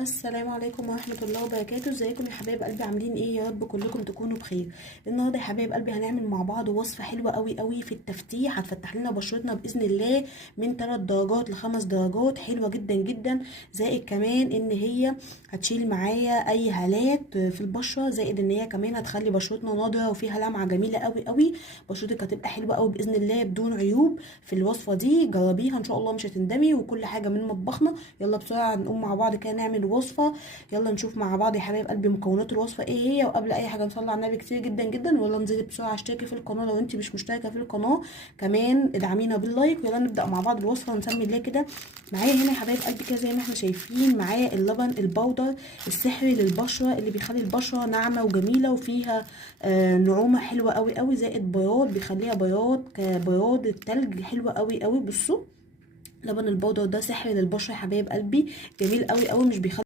السلام عليكم ورحمة الله وبركاته. ازيكم يا حبايب قلبي؟ عاملين ايه؟ يا رب كلكم تكونوا بخير. النهارده يا حبايب قلبي هنعمل مع بعض وصفة حلوة قوي قوي في التفتيح، هتفتح لنا بشرتنا بإذن الله من 3 درجات ل5 درجات، حلوة جدا جدا. زائد كمان ان هي هتشيل معايا اي هالات في البشرة، زائد ان هي كمان هتخلي بشرتنا ناضرة وفيها لمعة جميلة قوي قوي. بشرتك هتبقى حلوة قوي بإذن الله بدون عيوب. في الوصفة دي جربيها ان شاء الله مش هتندمي، وكل حاجة من مطبخنا. يلا بسرعة نقوم مع بعض كده نعمل وصفة. يلا نشوف مع بعض يا حبايب قلبي مكونات الوصفه ايه هي. وقبل اي حاجه نصلي على النبي كتير جدا جدا، ويلا انزلي بسرعه اشتركي في القناه لو انت مش مشتركه في القناه، كمان ادعمينا باللايك. يلا نبدا مع بعض الوصفه ونسمي الله كده. معايا هنا يا حبايب قلبي كده زي ما احنا شايفين، معايا اللبن البودر السحري للبشره اللي بيخلي البشره ناعمه وجميله وفيها نعومه حلوه قوي قوي، زائد بياض بيخليها بياض كبياض التلج، حلوه قوي قوي. بصوا، لبن البودر ده سحر للبشره يا حبايب قلبي، جميل قوي قوي، مش بيخلي